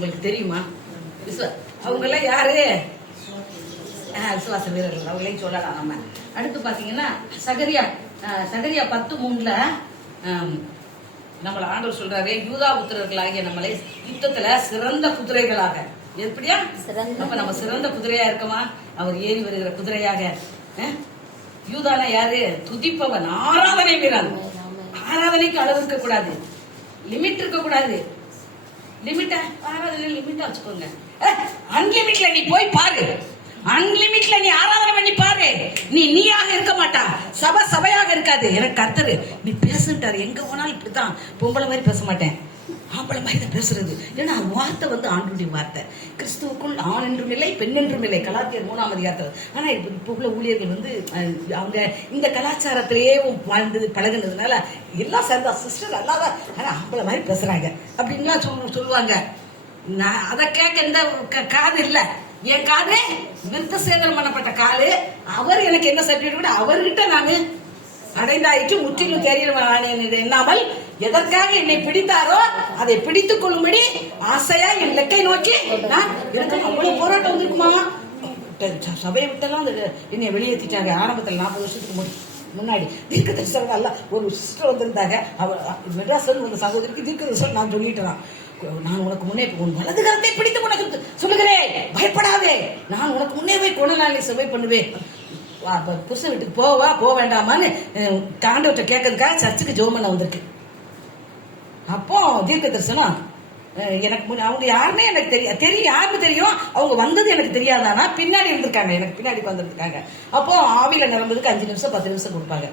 உங்களுக்கு தெரியுமா? அவங்க எல்லாம் யாரு? விசுவாச வீரர்கள். அவங்களையும் சொல்லலாம் நம்ம. அடுத்து பாத்தீங்கன்னா சகரியா. சகரியா பத்து மூணுல ஆம், நம்மள ஆண்டவர் சொல்றாரு யூதா புத்திரர்களாகிய நம்மளை யுத்தத்துல சிறந்த குதிரைகளாக. எப்படியா? அப்ப நம்ம சிறந்த குதிரையா இருக்கோமா? அவர் ஏறி வருகிற குதிரையாக? யூதானா யாரு? துதிப்பவன் ஆராதனை வீரன். ஆராதனைக்கு அளவு இருக்க கூடாது லிமிட் இருக்க கூடாது லிமிட்டா ஆராதனை லிமிட்டா வச்சுக்கோங்க. அன்லிமிட்ல நீ போய் பாரு. அன்லிமிட்ல நீ ஆராதனை பண்ணி பாரு. நீ நீயாக இருக்க மாட்டா. சபை சபையாக இருக்காது. எனக்கு கர்த்தரு நீ பேசுட்டாரு எங்க போனாலும் இப்படித்தான். பொம்பளை மாதிரி பேச மாட்டேன். ஆம்பளை மாதிரி தான் பேசுறது. ஏன்னா வார்த்தை வந்து ஆண்டுடைய வார்த்தை. கிறிஸ்துவுக்குள் ஆண் என்றும் இல்லை பெண் என்றும் இல்லை. கலாத்தியர் மூணாம் அதிகாரத்தில் ஆனா இப்ப இப்ப உள்ள ஊழியர்கள் வந்து அவங்க இந்த கலாச்சாரத்திலேயே வாழ்ந்தது பழகுனதுனால எல்லாம் சேர்ந்தா சிஸ்டர் அல்லாத ஆனா ஆம்பளை மாதிரி பேசுறாங்க. அப்படின்லாம் சொல் சொல்லுவாங்க. நான் அதை கேட்க இந்த க- காது இல்லை. என் காது விருத்த சேதனம் பண்ணப்பட்ட காலு. அவர் எனக்கு என்ன சர்டிபிகேட் அவர்கிட்ட நான் அடைந்தாயிற்று முற்றிலும் தெரியல எண்ணாமல் எதற்காக என்னை பிடித்தாரோ அதை பிடித்துக் கொள்ளும்படி ஆசையா என் லெக்கை நோக்கி அவ்வளவு போராட்டம் வந்திருக்குமா? சபையை விட்டெல்லாம் என்னை வெளியேற்றிட்டாங்க. ஆரம்பத்தில் நாற்பது வருஷத்துக்கு முன்னாடி தீர்க்க தரிசனம் அல்ல ஒரு சிஸ்டர் வந்திருந்தாங்க. அவர் மெட்ராஸ்ல வந்த சகோதரிக்கு தீர்க்க தரிசனம் நான் சொல்லிட்டேன்? நான் உனக்கு முன்னே உன் வலது கரத்தை பிடித்து உனக்கு சொல்லுகிறேன். பயப்படாதே. நான் உனக்கு முன்னே போய் கொணநாளை சபை பண்ணுவேன். புருஷன் வீட்டுக்கு போவா போக வேண்டாமான்னு தாண்டவற்றை கேட்கறதுக்காக சர்ச்சுக்கு ஜெபம் பண்ண வந்திருக்கு. அப்போ தீர்க்க தரிசனம் எனக்கு அவங்க யாருன்னே எனக்கு தெரியும் தெரியும் யாருக்கு தெரியும் அவங்க வந்தது எனக்கு தெரியாதானா பின்னாடி இருந்திருக்காங்க எனக்கு பின்னாடி வந்திருக்காங்க அப்போ ஆவியில் நிரம்புறதுக்கு அஞ்சு நிமிஷம் பத்து நிமிஷம் கொடுப்பாங்க.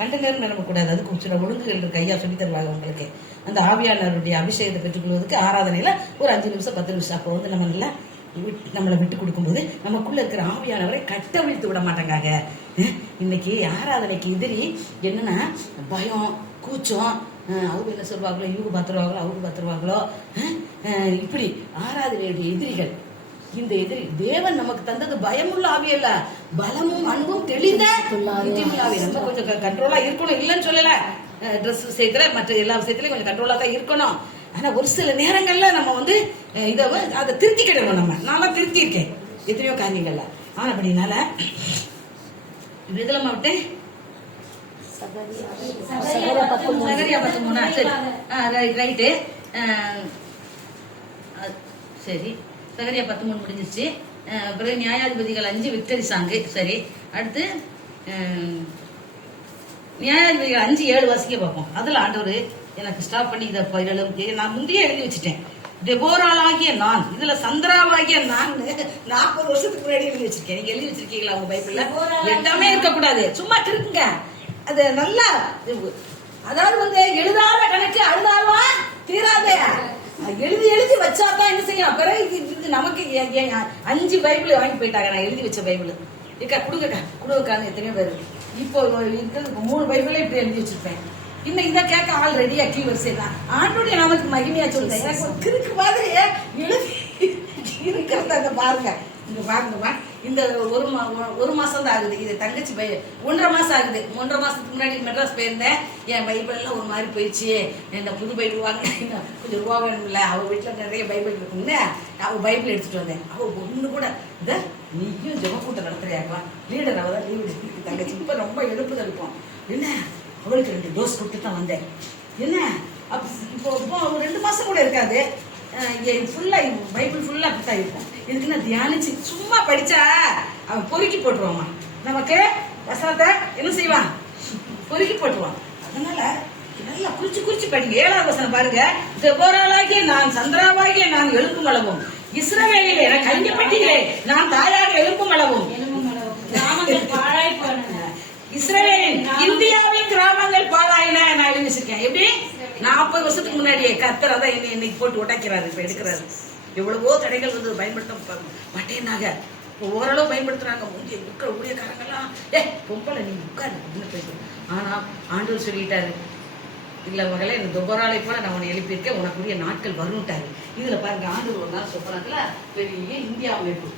ரெண்டு நேரம் நிரம்பக்கூடாது அதுக்கு சில ஒழுங்குகள் இருக்கு ஐயா சொல்லி தருவாங்க உங்களுக்கு. அந்த ஆவியாளருடைய அபிஷேகத்தை பெற்றுக்கொள்வதற்கு ஆராதனையில ஒரு அஞ்சு நிமிஷம் பத்து நிமிஷம். அப்போ வந்து நம்ம நல்லா நம்மளை விட்டு கொடுக்கும்போது நமக்குள்ள இருக்கிற ஆவியானவரை கட்டவிழ்த்து விட மாட்டாங்க. இன்னைக்கு ஆராதனைக்கு எதிரி என்னன்னா பயம் கூச்சம் அவங்க என்ன சொல்லுவாங்களோ இவங்க பார்த்துருவாங்களோ அவங்க பார்த்துருவாங்களோ இப்படி ஆராதனையுடைய எதிரிகள். இந்த எதிரி தேவன் நமக்கு தந்தது பயமுள்ள ஆவியல்ல பலமும் அன்பும் தெளிந்த நம்ம கொஞ்சம் கண்ட்ரோலா இருக்கணும். இல்லைன்னு சொல்லல. ட்ரெஸ் விஷயத்துல மற்ற எல்லா விஷயத்திலயும் கொஞ்சம் கண்ட்ரோலா தான் இருக்கணும். ஆனா ஒரு சில நேரங்கள்ல நம்ம வந்து இதை அதை திருத்திக்கிடணும் நம்ம. நான்லாம் திருத்தியிருக்கேன். எத்தனையோ காரியங்கள்ல ஆனா அப்படினால இது இதுல விட்டேன் சகரியா பத்து மூணு. சரி. ரைட்டு. சரி. சகரியா பத்து மூணு முடிஞ்சிருச்சு. ஆ, பிறகு நியாயாதிபதிகள் அஞ்சு விக்டரி சாங்கு. சரி. அடுத்து நியாயாதிபதிகள் அஞ்சு ஏழு வாசிக்க பார்ப்போம். அதுல ஆண்டவர் எனக்கு ஸ்டாப் பண்ணி இதை பயிலும் நான் முந்தையே எழுதி வச்சுட்டேன். டெபோராலாகிய நான். இதுல சந்திராவாகிய நான் நாற்பது வருஷத்துக்கு முன்னாடி எழுதி வச்சிருக்கேன். நீங்க எழுதி வச்சிருக்கீங்களா உங்க பைபிள்ல? எல்லாமே இருக்கக்கூடாது. சும்மா இருக்குங்க அது நல்லா இது- அதாவது வந்து எழுதாத கணக்கு அழுதாவா தீராதே. எழுதி எழுதி வச்சாதான் என்ன செய்யலாம்? பிறகு இது- இது நமக்கு அஞ்சு பைபிள் வாங்கி போயிட்டாங்க. நான் எழுதி வச்ச பைபிள். ஏக்கா கொடுங்கக்கா. கொடுங்கக்கான்னு எத்தனையோ பேர் இப்போ இருக்கிறது மூணு பைபிளே இப்படி எழுதி வச்சிருப்பேன். இன்னும் இதை கேட்க ஆள் ரெடியா கீ வரிசை தான் ஆண்டோடைய நமக்கு மகிமையா சொல்றேன். எனக்கு ஒரு கிறுக்கு மாதிரி எழுதி இருக்கிறத பாருங்க. இங்க பாருங்கம்மா இந்த ஒரு மா ஒரு மாசம் தான் ஆகுது. இது தங்கச்சி பை ஒன்றரை மாசம் ஆகுது. ஒன்றரை மாசத்துக்கு முன்னாடி மெட்ராஸ் போயிருந்தேன். என் பைபிள் எல்லாம் ஒரு மாதிரி போயிடுச்சு. என்ன புது பைபிள் வாங்க கொஞ்சம் ரூபா வேணும்ல. அவ வீட்டுல நிறைய பைபிள் இருக்குன்னு அவ பைபிள் எடுத்துட்டு வந்தேன். அவ ஒண்ணு கூட இந்த நீயும் ஜெப கூட்டம் நடத்துறியாக்கலாம் லீடர் அவ தான் லீவு தங்கச்சி. இப்ப ரொம்ப எடுப்பு தடுப்போம் என்ன? அவளுக்கு ரெண்டு டோஸ் கொடுத்து தான் வந்தேன். என்ன? அப்ப இப்போ இப்போ ஒரு ரெண்டு மாசம் கூட இருக்காது. ஃபுல்லா பைபிள் ஃபுல்லா அப்படித்தான் இருக்கும். இதுக்கு நான் தியானிச்சு சும்மா படிச்சா அவன் பொறுக்கி போட்டுருவான் நமக்கு வசனத்தை என்ன செய்வான் பொறுக்கி போட்டுருவான். அதனால நல்லா குறிச்சு குறிச்சு படிங்க ஏழாவது வசனம் பாருங்க. தெபோராலாகிய நான் சந்திராவாகிய நான் எழுப்பும் அளவும். இஸ்ரவேலிலே நான் கையப்பட்டியிலே நான் தாயாக எழுப்பும் அளவும். எழுப்பும் இஸ்ரேலின் இந்தியாவின் கிராமங்கள் பாழாயின நான் எழுதி வச்சிருக்கேன் எப்படி நாற்பது வருஷத்துக்கு முன்னாடியே கத்தர் அதான் என்னை இன்னைக்கு போட்டு உடைக்கிறாரு இப்ப எடுக்கிறாரு. எவ்வளவோ தடைகள் வந்து பயன்படுத்த ப- மாட்டேன்னாங்க ஓரளவு பயன்படுத்துறாங்க. முந்தைய இருக்கிற ஊழியக்காரங்கெல்லாம் ஏ பொம்பளை நீ உட்காரு அப்படின்னு போயிட்டு. ஆனா ஆண்டவர் சொல்லிட்டாரு இல்ல மகளே இந்த துபராலை போல நான் உன்னை எழுப்பியிருக்கேன். உனக்குரிய நாட்கள் வரும்ட்டாரு இதுல பாருங்க ஆண்டவர் ஒரு நாள் சொல்றாங்களா பெரிய இந்தியா அமைப்பு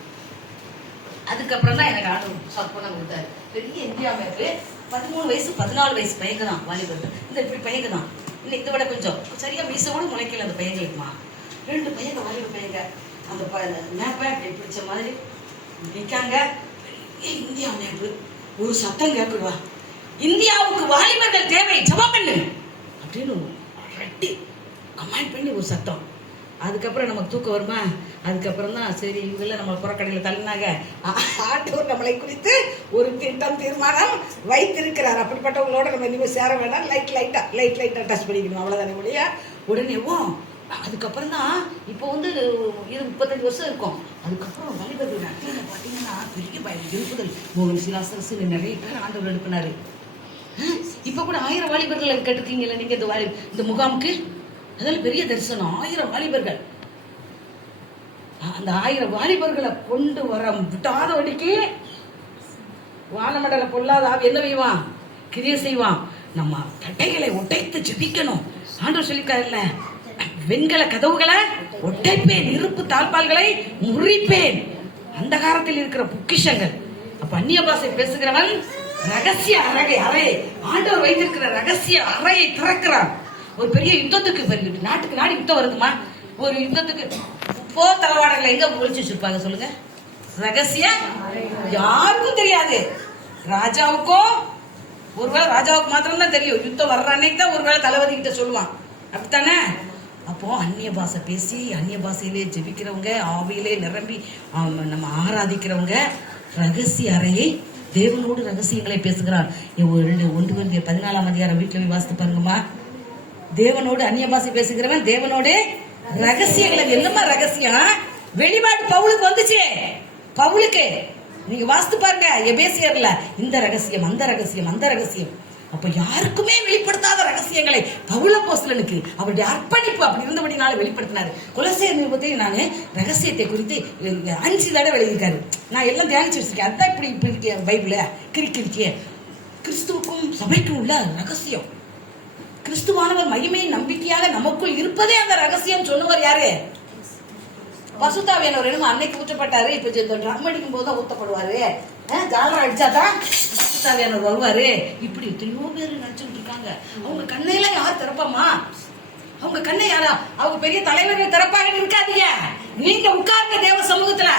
அதுக்கப்புறம் தான் எனக்கு ஆண்டவர் சப்பனம் கொடுத்தாரு. பெரிய இந்தியா மேப்பு பதிமூணு வயசு பதினாலு வயசு பையங்க தான் வாலிபர் இந்த இப்படி பையங்க தான் இல்லை இதை விட கொஞ்சம் சரியாக மீச கூட முளைக்கல அந்த பையங்களுக்குமா ரெண்டு பையங்க வாலிப பையங்க. அந்த மேப்பை அப்படி பிடிச்ச மாதிரி நிற்காங்க பெரிய இந்தியா மேப்பு ஒரு சத்தம் கேட்குடுவா இந்தியாவுக்கு வாலிபர்கள் தேவை ஜமா பண்ணு. அப்படின்னு ரெட்டி கமெண்ட் பண்ணி ஒரு சத்தம். அதுக்கப்புறம் நமக்கு தூக்கம் வருமா? அதுக்கப்புறம் தான் சரி இவங்கெல்லாம் நம்ம புறக்கடையில் தள்ளினாங்க. ஆ- ஆண்டவர் நம்மளை குறித்து ஒரு திட்டம் தீர்மானம் வைத்திருக்கிறார். அப்படிப்பட்டவங்களோட நம்ம இனிமேல் சேர வேண்டாம். லைட் லைட்டாக லைட் லைட்டாக டச் பண்ணிக்கணும். அவ்வளோதானே முடியா உடனே அதுக்கப்புறம் தான் இப்போ வந்து இது முப்பத்தஞ்சு வருஷம் இருக்கும். அதுக்கப்புறம் வாலிபர்கள் நட்டியில் பார்த்தீங்கன்னா பெரிய பயம் இருப்புதல் மோகன் சிலாசரசு நிறைய பேர் ஆண்டவர் எடுப்பினார் இப்ப கூட ஆயிரம் வாலிபர்கள் கேட்டிருக்கீங்களா நீங்க இந்த வாலி இந்த முகாமுக்கு? அதெல்லாம் பெரிய தரிசனம். ஆயிரம் வாலிபர்கள் அந்த ஆயிரம் வாலிபர்களை கொண்டு வர விட்டாத வழிக்கு வானமண்டல பொல்லாத என்ன செய்வான் கிரிய செய்வான் நம்ம தட்டைகளை உடைத்து ஜெபிக்கணும். ஆண்டவர் சொல்லிருக்காருல்ல வெண்கல கதவுகளை ஒட்டைப்பேன் இருப்பு தாழ்பால்களை முறிப்பேன். அந்த காலத்தில் இருக்கிற பொக்கிஷங்கள். அப்ப அந்நிய பாசை பேசுகிறவன் ரகசிய அறகை அறை ஆண்டவர் வைத்திருக்கிற ரகசிய அறையை திறக்கிறான். ஒரு பெரிய யுத்தத்துக்கு நாட்டுக்கு நாடு யுத்தம் வருதுமா? ஒரு யுத்தத்துக்கு போ தளவாடங்களை எங்க ஒழிச்சு வச்சிருப்பாங்க சொல்லுங்க? ரகசிய யாருக்கும் தெரியாது. ராஜாவுக்கோ ஒருவேளை ராஜாவுக்கு மாத்திரம் தான் தெரியும். யுத்தம் வர்ற அன்னைக்கு தான் ஒருவேளை தளபதி கிட்ட சொல்லுவான். அப்படித்தானே? அப்போ அந்நிய பாஷை பேசி அந்நிய பாஷையிலே ஜெபிக்கிறவங்க ஆவியிலே நிரம்பி நம்ம ஆராதிக்கிறவங்க ரகசிய அறையை தேவனோடு ரகசியங்களை பேசுகிறார். ரெண்டு ஒன்று வந்து பதினாலாம் அதிகாரம் வீட்டுல போய் வாசித்து பாருங்கம்மா. தேவனோடு அந்நிய பாஷை பேசுகிறவன் தேவனோடு ரகசியங்களை என்னமா ரகசியம்? வெளிப்பாடு பவுலுக்கு வந்துச்சு. பவுலுக்கு நீங்க வாஸ்து பாருங்க எபேசியர்ல இந்த ரகசியம் அந்த ரகசியம் அந்த ரகசியம். அப்ப யாருக்குமே வெளிப்படுத்தாத ரகசியங்களை பவுல போஸ்தலனுக்கு அவருடைய அர்ப்பணிப்பு அப்படி இருந்தபடினால வெளிப்படுத்தினாரு. குலசேர் நிருபத்தை நான் ரகசியத்தை குறித்து அஞ்சு தடவை எழுதியிருக்காரு. நான் எல்லாம் தியானிச்சு வச்சிருக்கேன். அதான் இப்படி இப்படி இருக்கேன் பைபிள கிறுக்கிருக்கே கிறிஸ்துவுக்கும் சபைக்கும் உள்ள ரகசியம். கிறிஸ்துவானவர் மகிமையை நம்பிக்கையாக நமக்குள் இருப்பதே அந்த ரகசியம் சொன்னவர் யாரு? பசுத்தாவியானவர் என்னமோ அன்னைக்கு ஊற்றப்பட்டாரு இப்ப இந்த ட்ரம் அடிக்கும் போது தான் ஊத்தப்படுவாரு. அஹ், ஜாலரா அடிச்சாதான் பசுத்தாவியானவர் வருவாரு. இப்படி எத்தனையோ பேர் நினைச்சுட்டு இருக்காங்க. அவங்க கண்ணையெல்லாம் யார் திறப்பாமா அவங்க கண்ணை யாரா? அவங்க பெரிய தலைவர்கள் திறப்பாங்கன்னு இருக்காதீங்க. நீங்க உட்கார்ந்த தேவ சமூகத்துல.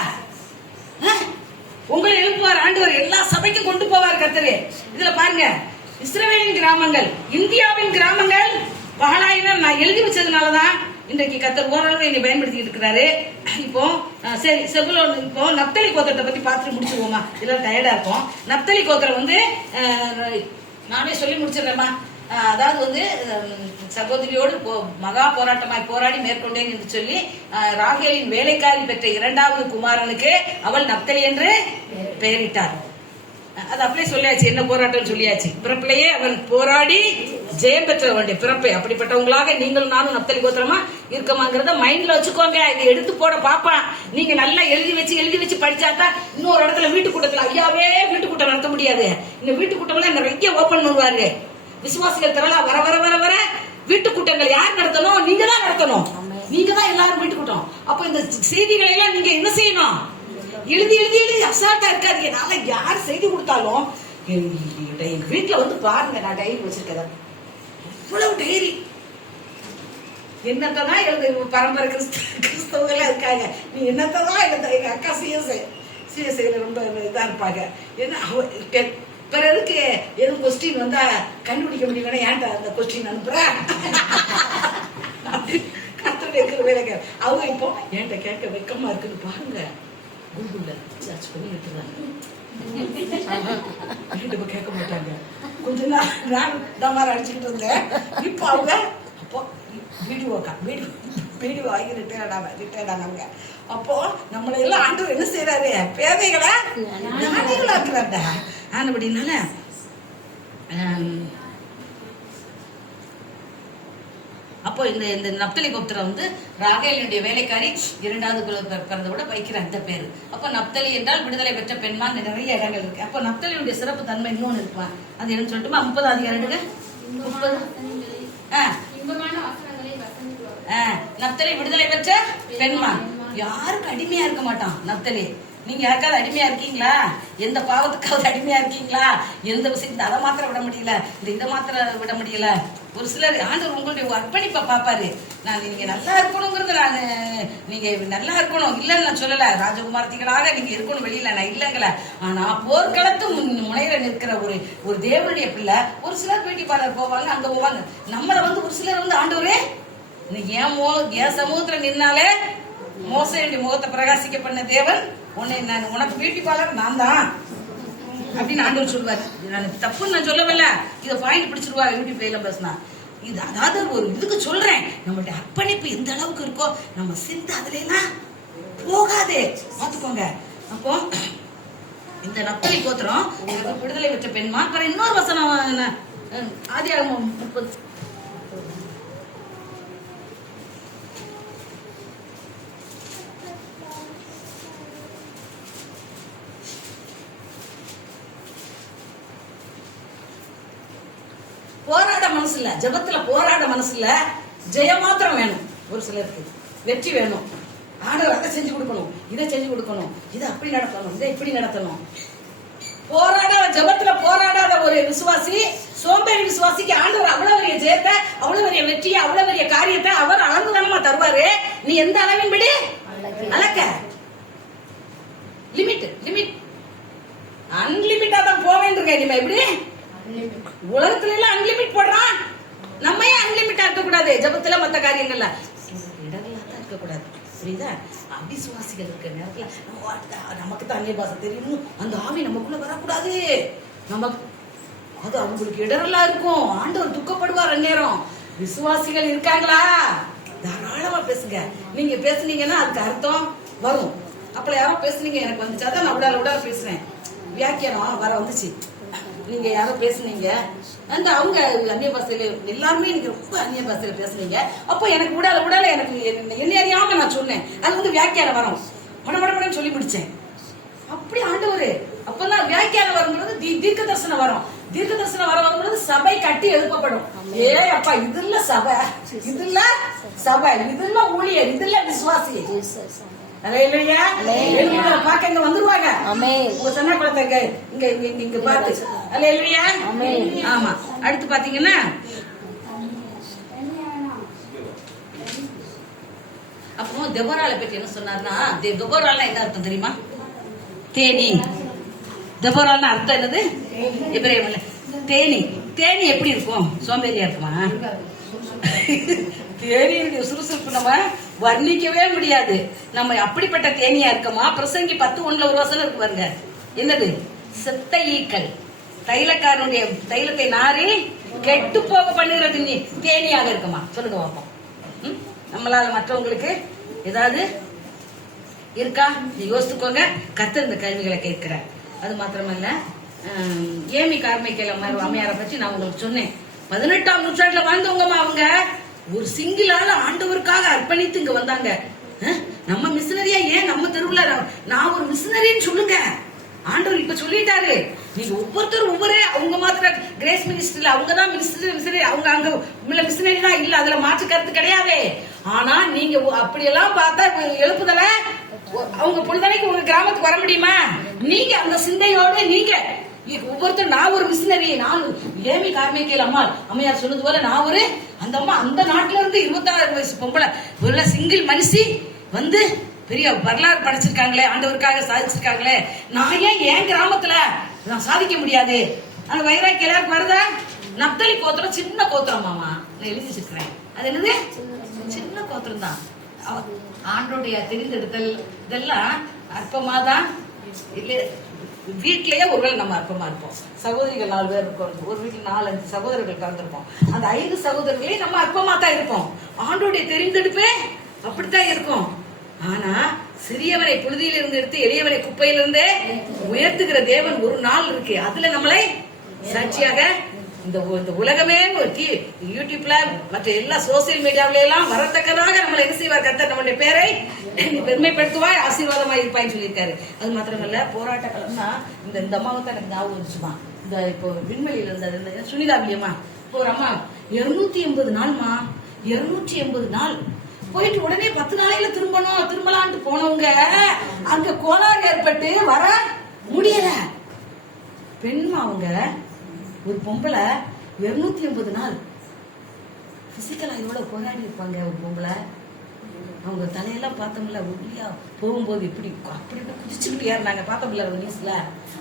உங்களை எழுப்புவார் ஆண்டவர். எல்லா சபைக்கும் கொண்டு போவார் கர்த்தரு. இதுல பாருங்க இஸ்ரேலின் கிராமங்கள் இந்தியாவின் கிராமங்கள் பகலாயிரம் நான் எழுதி வச்சதுனாலதான் இன்றைக்கு கத்தர் ஓரளவு என்னை பயன்படுத்திட்டு இருக்கிறாரு. இப்போ சரி செகுலோன் இப்போ நப்தலி கோத்திரத்தை பத்தி பார்த்துட்டு முடிச்சிருவோமா? இதெல்லாம் டயர்டா இருக்கும். நப்தலி கோத்திரம் வந்து நானே சொல்லி முடிச்சிடுறேம்மா அதாவது வந்து சகோதரியோடு போ- மகா போராட்டமாய் போராடி மேற்கொண்டேன் என்று சொல்லி ராகேலின் வேலைக்காரி பெற்ற இரண்டாவது குமாரனுக்கு அவள் நப்தலி என்று பெயரிட்டார். அது அப்படியே சொல்லியாச்சு என்ன போராட்டம் சொல்லியாச்சு. பிறப்பிலேயே அவன் போராடி ஜெயம் பெற்றவனுடைய பிறப்பை. அப்படிப்பட்டவங்களாக நீங்களும் நானும் நப்தலி கோத்திரமா இருக்கமாங்கிறத மைண்ட்ல வச்சுக்கோங்க. இதை எடுத்து போட பாப்பான் நீங்க நல்லா எழுதி வச்சு எழுதி வச்சு படிச்சாதான் இன்னொரு இடத்துல வீட்டு கூட்டத்துல ஐயாவே வீட்டு கூட்டம் நடத்த முடியாது. இந்த வீட்டு கூட்டம்லாம் நிறைய ஓபன் பண்ணுவாரு. விசுவாசிகள் திரளா வர வர வர வர வீட்டு கூட்டங்கள் யார் நடத்தணும்? நீங்க தான் நடத்தணும். நீங்க தான் எல்லாரும் வீட்டு கூட்டம். அப்ப இந்த செய்திகளை எல்லாம் நீங்க என்ன செய்யணும்? எழுதி எழுதி எழுதி அசால்ட்டா இருக்காது என்னால யார் செய்தி கொடுத்தாலும் எங்க வீட்டுல வந்து பாருங்க நான் டைரி வச்சிருக்கேன். இவ்வளவு டைரி என்னத்தான் எழுத பரம்பரை கிறிஸ்து கிறிஸ்தவங்களா இருக்காங்க. நீ என்னத்தான் எழுத? எங்க அக்கா சிஎஸ்ஐ சிஎஸ்ஐல ரொம்ப இதா இருப்பாங்க. என்ன அவ பிறருக்கு எதுவும் கொஸ்டின் வந்தா கண்டுபிடிக்க முடியலன்னா ஏன்டா அந்த கொஸ்டின் அனுப்புற? கத்துட்டு இருக்கிற வேலைக்கு அவங்க இப்போ என்கிட்ட கேட்க வெக்கமா இருக்குன்னு பாருங்க. கூகுள்ல சர்ச் பண்ணி எடுத்துறாங்க இப்ப கேட்க மாட்டாங்க. கொஞ்ச நாள் நான் டமார் அடிச்சுக்கிட்டு இருந்தேன். இப்போ அவங்க அப்போ வீடியோக்கா வீடியோ வீடியோ ஆகி ரிட்டையர்ட் ஆன ரிட்டையர்ட் ஆனவங்க அப்போ நம்மளை எல்லாம் ஆண்டவர் என்ன செய்யறாரு பேதைகளை ஞானிகளாக்குறாங்க ஆனபடினால ஆம், அப்போ இந்த இந்த நப்தலி கோத்திரம் வந்து ராகேலினுடைய வேலைக்காரி இரண்டாவது குல பிறந்த விட வைக்கிற அந்த பேரு. அப்போ நப்தலி என்றால் விடுதலை பெற்ற பெண்மான் நிறைய இடங்கள் இருக்கு. அப்போ நப்தலியுடைய சிறப்பு தன்மை இன்னொன்னு இருக்குமா? அது என்னன்னு சொல்லட்டுமா? முப்பது அதிகாரங்க முப்பது. ஆ, நப்தலி விடுதலை பெற்ற பெண்மான். யாருக்கு அடிமையா இருக்க மாட்டான் நப்தலி? நீங்க யாருக்காவது அடிமையா இருக்கீங்களா? எந்த பாவத்துக்காவது அடிமையா இருக்கீங்களா? எந்த விஷயத்துல அதை மாத்திரம் விட முடியல இந்த இதை மாத்திரம் விட முடியல. ஒரு சிலர் ஆண்டவர் உங்களுடைய அர்ப்பணிப்பை பார்ப்பாரு. நான் நீங்க நல்லா இருக்கணுங்கிறது நான் நீங்க நல்லா இருக்கணும். இல்லைன்னு நான் சொல்லல. ராஜகுமார்த்திகளாக நீங்க இருக்கணும். வெளியில நான் இல்லைங்கல. ஆனா போர்க்களத்து முனையில நிற்கிற ஒரு ஒரு தேவனுடைய பிள்ளை ஒரு சிலர் பேட்டி போவாங்க அங்க போவாங்க. நம்மள வந்து ஒரு சிலர் வந்து ஆண்டவரே நீ ஏன் மோ என் சமூகத்துல நின்னாலே மோசனுடைய முகத்தை பிரகாசிக்க பண்ண தேவன்? உன்னை நான் உனக்கு பியூட்டி பார்லர் நான் தான் அப்படின்னு ஆண்டவர் சொல்லுவார். நான் தப்புன்னு நான் சொல்லவில்ல. இதை பாயிண்ட் பிடிச்சிருவா யூடியூப் பேல பேசினா இது அதாவது ஒரு இதுக்கு சொல்றேன். நம்மளுடைய அர்ப்பணிப்பு எந்த அளவுக்கு இருக்கோ நம்ம சிந்து அதுல எல்லாம் போகாதே. பாத்துக்கோங்க அப்போ இந்த நப்பலி கோத்திரம் எனக்கு விடுதலை பெற்ற பெண்மா அப்புறம் இன்னொரு வசனம் ஆதி முப்பது போராட மனசு இல்ல ஜபத்துல போராட மனசுல ஜெயம் மாத்திரம் வேணும். ஒரு சிலருக்கு வெற்றி வேணும். ஆண்டவர் அதை செஞ்சு கொடுக்கணும். இதை செஞ்சு கொடுக்கணும். இதை அப்படி நடத்தணும். இதை இப்படி நடத்தணும். போராடாத ஜபத்துல போராடாத ஒரு விசுவாசி சோம்பேறி விசுவாசிக்கு ஆண்டவர் அவ்வளவு பெரிய ஜெயத்தை அவ்வளவு பெரிய வெற்றியை அவ்வளவு பெரிய காரியத்தை அவர் அளந்துதானமா தருவாரு. நீ எந்த அளவின் படி? அளக்க லிமிட் லிமிட் அன்லிமிட்டா தான் போவேன் இருக்க இனிமே. எப்படி? உலகத்துல எல்லாம் அன்லிமிட் போடுறான். நம்ம ஏன் அன்லிமிட்டா இருக்க கூடாது ஜபத்துல மத்த காரியங்கள்ல. இடங்களா தான் இருக்க கூடாது புரியுதா? அவிசுவாசிகள் இருக்க நேரத்துல நம்ம நமக்கு தான் அந்நிய பாசை தெரியும்? அந்த ஆவி நமக்குள்ள வரக்கூடாது. நமக்கு அது அவங்களுக்கு இடரலா இருக்கும். ஆண்டவர் துக்கப்படுவார் அந்நேரம். விசுவாசிகள் இருக்காங்களா? தாராளமா பேசுங்க. நீங்க பேசுனீங்கன்னா அதுக்கு அர்த்தம் வரும். அப்ப யாரோ பேசுனீங்க எனக்கு வந்துச்சு? அதான் நான் உடால உடால பேசுறேன். வியாக்கியானம் வர வந்துச்சு. நீங்க யாரோ பேசுனீங்க. அந்த அவங்க அந்நிய பாஷையில எல்லாருமே நீங்க ரொம்ப அந்நிய பாஷையில பேசுனீங்க. அப்போ எனக்கு உடால உடால எனக்கு என்ன- அறியாம நான் சொன்னேன். அது வந்து வியாக்கியானம் வரும். மட மட மடன்னு சொல்லி முடிச்சேன். அப்படி ஆண்டவரு. அப்பதான் வியாக்கியானம் வரும்பொழுது தீ- தீர்க்க தரிசனம் வரும். தீர்க்க தரிசனம் வர வரும்பொழுது சபை கட்டி எழுப்பப்படும். ஏ அப்பா இதுல சபை. இதுல சபை. இதுல ஊழியர். இதுல விசுவாசி. இங்க வந்துருவாங்க. உங்க சொன்ன குழந்தைங்க இங்க இங்க இங்க பார்த்து. அல்லேலூயா. ஆமா. அடுத்து பாத்தீங்கன்னா அப்போ தெபோரால பற்றி என்ன சொன்னார்னா தெ- தெபோரால்னா என்ன அர்த்தம் தெரியுமா? தேனி. தெபோரால்னா அர்த்தம் என்னது? இப்ரேமில் தேனி. தேனி எப்படி இருக்கும்? சோம்பேறியா இருக்குமா? தேனியுடைய சுறுசுறுப்பு நம்ம வர்ணிக்கவே முடியாது. நம்ம அப்படிப்பட்ட தேனியா இருக்கோமா? பிரசங்கி பத்து ஒண்ணுல ஒரு வசனம் இருக்கு பாருங்க. என்னது? செத்த ஈக்கள். தைலக்காரனுடைய தைலத்தை நாரி கெட்டு போக பண்ணுகிறது நீ. தேனியாக இருக்குமா? சொல்லுங்க பார்ப்போம் ம்? நம்மளால மற்றவங்களுக்கு ஏதாவது இருக்கா? நீ யோசித்துக்கோங்க. கத்து இந்த கருவிகளை கேட்கிறார். அது மாத்திரமல்ல ஏமி கார்மைக்கல அம்மையாரை பற்றி நான் உங்களுக்கு சொன்னேன். பதினெட்டாம் நூற்றாண்டுல வாழ்ந்தவங்கம்மா ஒரு சிங்கிளால ஆண்டவருக்காக அர்ப்பணித்து இங்க வந்தாங்க. நம்ம மிஷினரியா ஏன் நம்ம தெருவுல நான்- ஒரு மிஷினரின்னு சொல்லுங்க. ஆண்டவர் இப்ப சொல்லிட்டாரு. நீங்க ஒவ்வொருத்தரும் ஒவ்வொரு அவங்க மாத்திர கிரேஸ் மினிஸ்டர்ல அவங்க தான் மினிஸ்டர் மினிஸ்டர் அவங்க அங்க உள்ள மிஷினரி தான் இல்ல அதுல மாற்று கருத்து கிடையாது. ஆனா நீங்க அப்படியெல்லாம் பார்த்தா எழுப்புதல அவங்க பொழுதனைக்கு உங்க கிராமத்துக்கு வர முடியுமா? நீங்க அந்த சிந்தையோட நீங்க ஒவ்வொருத்தர் நான் ஒரு மிஷினரி நான் ஏமி கார்மிக்கையில் அம்மா அம்மையார் சொன்னது போல நான் ஒரு அந்த அம்மா அந்த நாட்டுல இருந்து இருபத்தாறு வயசு பொம்பளை உள்ள சிங்கிள் மனுஷி வந்து பெரிய வரலாறு படைச்சிருக்காங்களே ஆண்டவருக்காக சாதிச்சிருக்காங்களே. நான் ஏன் என் கிராமத்துல நான் சாதிக்க முடியாது? அந்த வைராக்கி எல்லாருக்கும் வருதா? நப்தலி கோத்திரம் சின்ன கோத்திரம் மாமா நான் எழுதி வச்சிருக்கிறேன். அது என்னது? சின்ன கோத்திரம் தான். ஆண்டோடைய தெரிந்தெடுத்தல் இதெல்லாம் அற்பமா தான் இல்லை வீட்டிலேயே ஒருவேளை நம்ம அற்பமா இருப்போம். சகோதரிகள் நாலு பேர் இருக்கோம். ஒரு வீட்டில் நாலு அஞ்சு சகோதரர்கள் கலந்துருப்போம். அந்த ஐந்து சகோதரர்களையும் நம்ம அற்பமா தான் இருப்போம். ஆண்டோடைய தெரிந்தெடுப்பே அப்படித்தான் இருக்கும். ஆனா சிறியவரை புழுதியிலிருந்து எடுத்து எளியவரை குப்பையிலிருந்தே உயர்த்துகிற தேவன் ஒரு நாள் இருக்கு. அதுல நம்மளை சாட்சியாக இந்த இந்த உலகமே ஒரு டி யூடியூப்ல மற்ற எல்லா சோசியல் மீடியாவில எல்லாம் வரத்தக்கதாக நம்மளை என்ன செய்வார் கத்தர் நம்மளுடைய பேரை நீ பெருமைப்படுத்துவாய் ஆசீர்வாதமா இருப்பாய்ன்னு சொல்லியிருக்காரு. அது மாத்திரமல்ல போராட்ட காலம்னா இந்த இந்த அம்மாவை தான் எனக்கு ஞாபகம் இருந்துச்சுமா இந்த இப்போ விண்வெளியில இருந்த சுனிதா வில்லியம்மா இப்போ ஒரு அம்மா இருநூத்தி எண்பது நாள்மா? இருநூற்றி எண்பது நாள்? போயிட்டு உடனே பத்து நாளையில திரும்பணும் திரும்பலான்ட்டு போனவங்க அங்க கோளாறு ஏற்பட்டு வர முடியல. பெண்மா அவங்க ஒரு பொம்பளை இருநூத்தி எண்பது நாள்? பிசிக்கலா எவ்வளவு போராடி இருப்பாங்க ஒரு பொம்பளை? அவங்க தலையெல்லாம் பார்த்தோம்ல ஒல்லியா போகும்போது இப்படி அப்படின்னு குதிச்சுக்கிட்டு ஏறினாங்க. பார்த்தோம்ல ஒரு நியூஸ்ல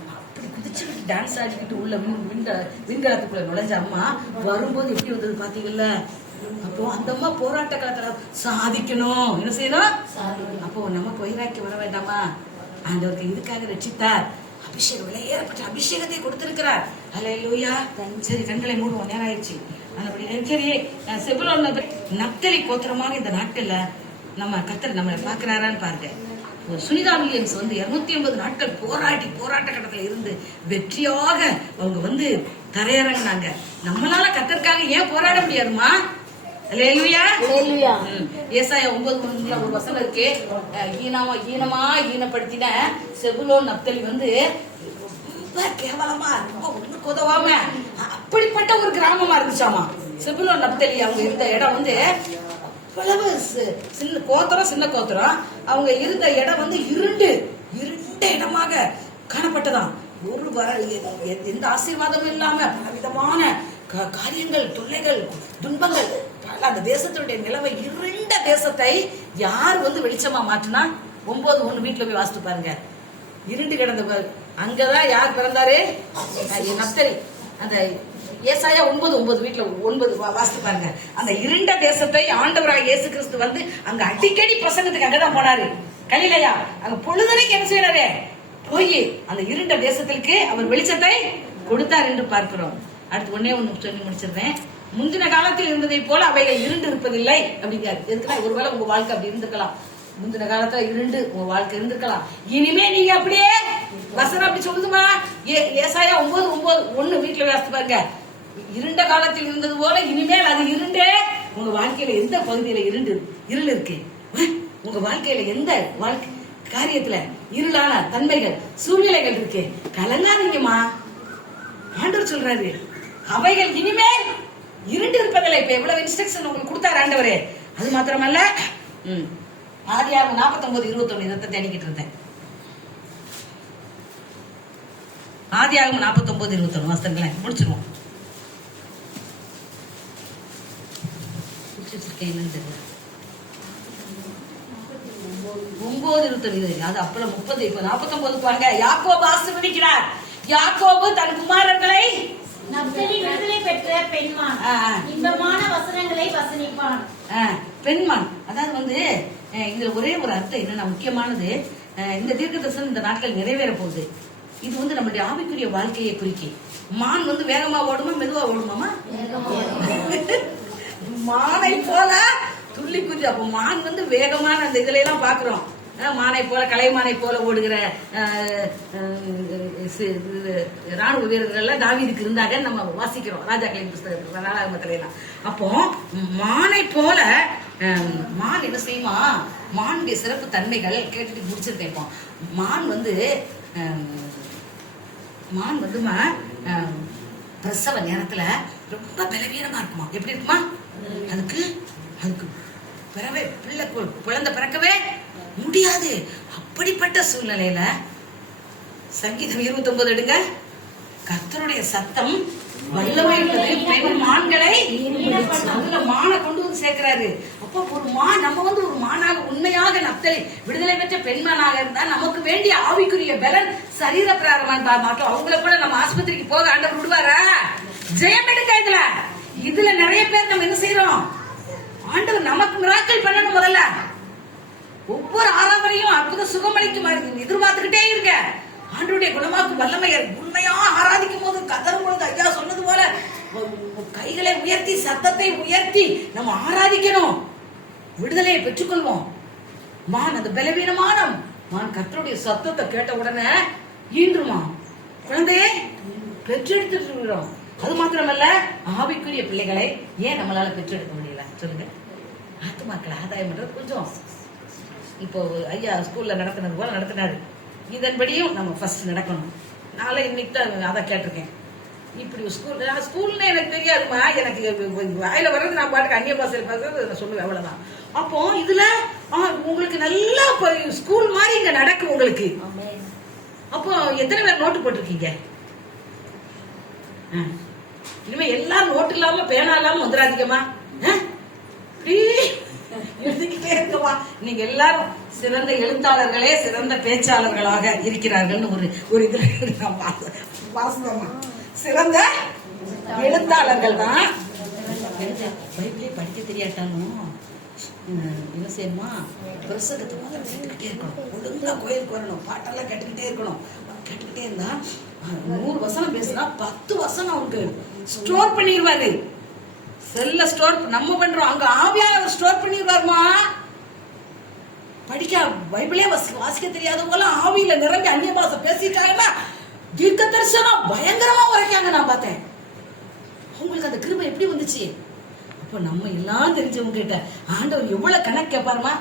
அப்படி குதிச்சுக்கிட்டு டான்ஸ் ஆடிக்கிட்டு உள்ள விண்- விண்ட விண்கலத்துக்குள்ள நுழைஞ்ச அம்மா வரும்போது எப்படி வந்தது பாத்தீங்கல்ல அப்போ அந்த அம்மா போராட்ட காலத்துல சாதிக்கணும். என்ன செய்யணும்? அப்போ நமக்கு வைராக்கி வர வேண்டாமா? ஆண்டவருக்கு இதுக்காக ரட்சித்தார். அபிஷேகம் விலையேறப்பட்ட அபிஷேகத்தை கொடுத்திருக்கிறார். அல்லேலூயா சரி கண்களை மூடுவோம். நேரம் ஆயிடுச்சு. அப்படி சரி செபுலோன் நப்தலி கோத்திரமாக இந்த நாட்கள்ல நம்ம கத்தர் நம்மளை பாக்குறாரான்னு பாருங்க. ஒரு சுனிதா வில்லியம்ஸ் வந்து இருநூத்தி ஐம்பது நாட்கள் போராடி போராட்ட கட்டத்துல இருந்து வெற்றியாக அவங்க வந்து தரையிறங்கினாங்க. நம்மளால கத்தருக்காக ஏன் போராட முடியாதுமா? ஒரு வசனம் இருக்கு. ஈனமா ஈனமா ஈனப்படுத்தின செபுலோன் நப்தலி வந்து ரொம்ப கேவலமா ரொம்ப ஒண்ணுக்கு உதவாம அப்படிப்பட்ட ஒரு கிராமமா இருந்துச்சாமா? செபுலோன் நப்தலி அவங்க இருந்த இடம் வந்து அவ்வளவு சின்ன கோத்திரம் சின்ன கோத்திரம். அவங்க இருந்த இடம் வந்து இருண்டு இருண்ட இடமாக காணப்பட்டதாம். ஒரு வர எந்த ஆசீர்வாதமும் இல்லாம பலவிதமான காரியங்கள் தொல்லைகள் துன்பங்கள் பல அந்த தேசத்தினுடைய நிலைமை இருண்ட தேசத்தை யார் வந்து வெளிச்சமா மாற்றினா? ஒன்பது ஒண்ணு வீட்டுல போய் வாசித்து பாருங்க. இருண்டு கிடந்த அங்கதான் யார் பிறந்தாரு? நத்தரி அந்த ஏசாயா ஒன்பது ஒன்பது வீட்டுல ஒன்பது வா- வாசித்து பாருங்க. அந்த இருண்ட தேசத்தை ஆண்டவராக இயேசு கிறிஸ்து வந்து அங்க அடிக்கடி பிரசங்கத்துக்கு அங்கதான் போனாரு. கலிலையா அங்க பொழுதனைக்கு என்ன செய்யறாரு? போய் அந்த இருண்ட தேசத்திற்கு அவர் வெளிச்சத்தை கொடுத்தார் என்று பார்க்கிறோம். அடுத்து ஒன்னே ஒண்ணு சொல்லி முடிச்சிருந்தேன் முந்தின காலத்தில் இருந்ததை போல அவைகள் இருண்டு இருப்பதில்லை அப்படிங்கிறார். எதுக்குன்னா ஒருவேளை உங்க வாழ்க்கை அப்படி இருந்திருக்கலாம். முந்தின காலத்துல இருண்டு உங்க வாழ்க்கை இருந்திருக்கலாம். இனிமே நீங்க அப்படியே வசனம் அப்படி சொல்லுதுமா? ஏ- ஏசாயா ஒன்பது ஒன்பது ஒண்ணு வீட்டுல வாசித்து பாருங்க. இருண்ட காலத்தில் இருந்தது போல இனிமேல் அது இருண்டே. உங்க வாழ்க்கையில எந்த பகுதியில இருண்டு இருள் இருக்கு? உங்க வாழ்க்கையில எந்த வாழ்க்கை காரியத்துல இருளான தன்மைகள் சூழ்நிலைகள் இருக்கு? கலங்காதீங்கம்மா. ஆண்டவர் சொல்றாரு அவைகள் இனிமேல் இருண்டு இருப்பதில்லை. இப்ப எவ்வளவு இன்ஸ்ட்ரக்ஷன் உங்களுக்கு கொடுத்தாரு ஆண்டவரே. அது மாத்திரமல்ல ம், ஆதியாகமம் நாற்பத்தொன்பது இருபத்தொன்னு இதை தேடிக்கிட்டு இருந்தேன். ஆதியாகமம் நாற்பத்தொன்பது இருபத்தொன்னு வசனங்களேன் முடிச்சிருவோம். முடிச்சு வச்சிருக்கேன் என்னன்னு தெரியல ஒன்பது இருபத்தொன்னு அது அப்பல முப்பது இப்ப நாற்பத்தொன்பது பாருங்க. யாக்கோபு ஆசீர்வதிக்கிறார் யாக்கோபு தன் குமாரர்களை நப்தலி விடுதலை பெற்ற பெண்மான். இன்பமான வசனங்களை வசனிப்பான். பெண்மான். அதாவது வந்து இதுல ஒரே ஒரு அர்த்தம் என்னன்னா முக்கியமானது இந்த தீர்க்க தரிசனம் இந்த நாட்கள் நிறைவேற போகுது. இது வந்து நம்மளுடைய ஆவிக்குரிய வாழ்க்கையை குறிக்கி. மான் வந்து வேகமா ஓடுமா மெதுவா ஓடுமாமா? மானை போல துள்ளி குதி அப்போ மான் வந்து வேகமான அந்த இதுல எல்லாம் பாக்குறோம் மானை போல கலைமானை போல ஓடுகிற அஹ், இது, ராணுவ வீரர்கள் எல்லாம் தாவீதுக்கு இருந்தாங்க நம்ம வாசிக்கிறோம். ராஜாக்களின் புஸ்தகத்துல நாளாகமத்துல எல்லாம் அப்போ மானை போல மான் என்ன செய்யுமா? மானுடைய சிறப்பு தன்மைகள் கேட்டுட்டு முடிச்சிருந்தேன் இப்போ. மான் வந்து மான் வந்துமா பிரசவ நேரத்துல ரொம்ப பலவீனமா இருக்குமா? எப்படி இருக்குமா? அதுக்கு அதுக்கு பிறவே பிள்ளை குழந்தை பிறக்கவே முடியாது. அப்படிப்பட்ட சூழ்நிலையில சங்கீதம் இருபத்தி ஒன்பது எடுங்க. கர்த்தருடைய சத்தம் வல்லமை உள்ளது. பெண் மான்களை அதுல மானை கொண்டு வந்து சேர்க்கிறாரு. அப்போ ஒரு மா நம்ம வந்து ஒரு மானாக உண்மையாக நப்தலை விடுதலை பெற்ற பெண்மானாக இருந்தா நமக்கு வேண்டிய ஆவிக்குரிய பலன் சரீர பிராரமான் மாட்டோம் அவங்கள கூட நம்ம ஆஸ்பத்திரிக்கு போக ஆண்டவர் விடுவாரா? ஜெயம் எடுங்க இதுல. இதுல நிறைய பேர் நம்ம என்ன செய்யறோம் ஆண்டவர் நமக்கு மிராக்கள் பண்ணணும் முதல்ல. ஒவ்வொரு ஆராதனையும் அற்புத சுகமளிக்கும் எதிர்பார்த்துக்கிட்டே இருக்க ஆண்டுடைய குணமாக்கும் வல்லமையை உண்மையா ஆராதிக்கும் போது கதறும் பொழுது ஐயா சொன்னது போல கைகளை உயர்த்தி சத்தத்தை உயர்த்தி நம்ம ஆராதிக்கணும். விடுதலையை பெற்றுக்கொள்வோம். மான் அந்த பலவீனமான மான் கத்தருடைய சத்தத்தை கேட்ட உடனே ஈன்றுமா? குழந்தையே பெற்றெடுத்துட்டு இருக்கிறோம். அது மாத்திரமல்ல ஆவிக்குரிய பிள்ளைகளை ஏன் நம்மளால பெற்றெடுக்க முடியல? சொல்லுங்க. ஆத்துமாக்களை ஆதாயம் பண்றது கொஞ்சம். இப்போ ஐயா ஸ்கூல்ல நடத்தினது போல நடத்தினாரு. இதன்படியும் நம்ம ஃபர்ஸ்ட் நடக்கணும். நாளை இன்னைக்கு தான் அதை கேட்டிருக்கேன். இப்படி ஸ்கூல் ஸ்கூல்னு எனக்கு தெரியாதுமா எனக்கு வாயில வர்றது நான் பாட்டுக்கு அந்நிய பாசையில் பேசுறது நான் சொல்லுவேன் அவ்வளவுதான். அப்போ இதுல உங்களுக்கு நல்லா ஸ்கூல் மாதிரி இங்க நடக்கும் உங்களுக்கு. அப்போ எத்தனை பேர் நோட்டு போட்டிருக்கீங்க? ஆ. இனிமே எல்லாம் நோட்டு இல்லாம பேனா இல்லாம வந்துடாதீங்கம்மா. எழுதிக்கிட்டே இருக்கவா நீங்க எல்லாரும் சிறந்த எழுத்தாளர்களே சிறந்த பேச்சாளர்களாக இருக்கிறார்கள்னு ஒரு ஒரு இதுல நான் வாச- சிறந்த எழுத்தாளர்கள் தான். பைபிளே படிக்க தெரியாட்டாலும் உம், என்ன செய்யணுமா? பிரசங்கத்தை முதல்ல கேட்டுக்கிட்டே இருக்கணும். ஒழுங்கா கோயிலுக்கு வரணும். பாட்டெல்லாம் கேட்டுக்கிட்டே இருக்கணும். கேட்டுக்கிட்டே இருந்தா நூறு வசனம் பேசுனா பத்து வசனம் அவனுக்கு ஸ்டோர் பண்ணிடுவாரு செல்ல ஸ்டோர் நம்ம பண்றோம். அங்க ஆவியானவர் ஸ்டோர் பண்ணிடுவாருமா படிக்க பைபிளே வாசி- வாசிக்க தெரியாத போல ஆவியில நிரம்பி அந்நிய பாசம் பேசிட்டாங்கன்னா தீர்க்க தரிசனம் பயங்கரமா உரைக்காங்க நான் பார்த்தேன். உங்களுக்கு அந்த கிருபை எப்படி வந்துச்சு? அப்போ நம்ம எல்லாம் தெரிஞ்சவங்க கிட்ட ஆண்டவர் எவ்வளவு கணக்கு கேட்பாருமா?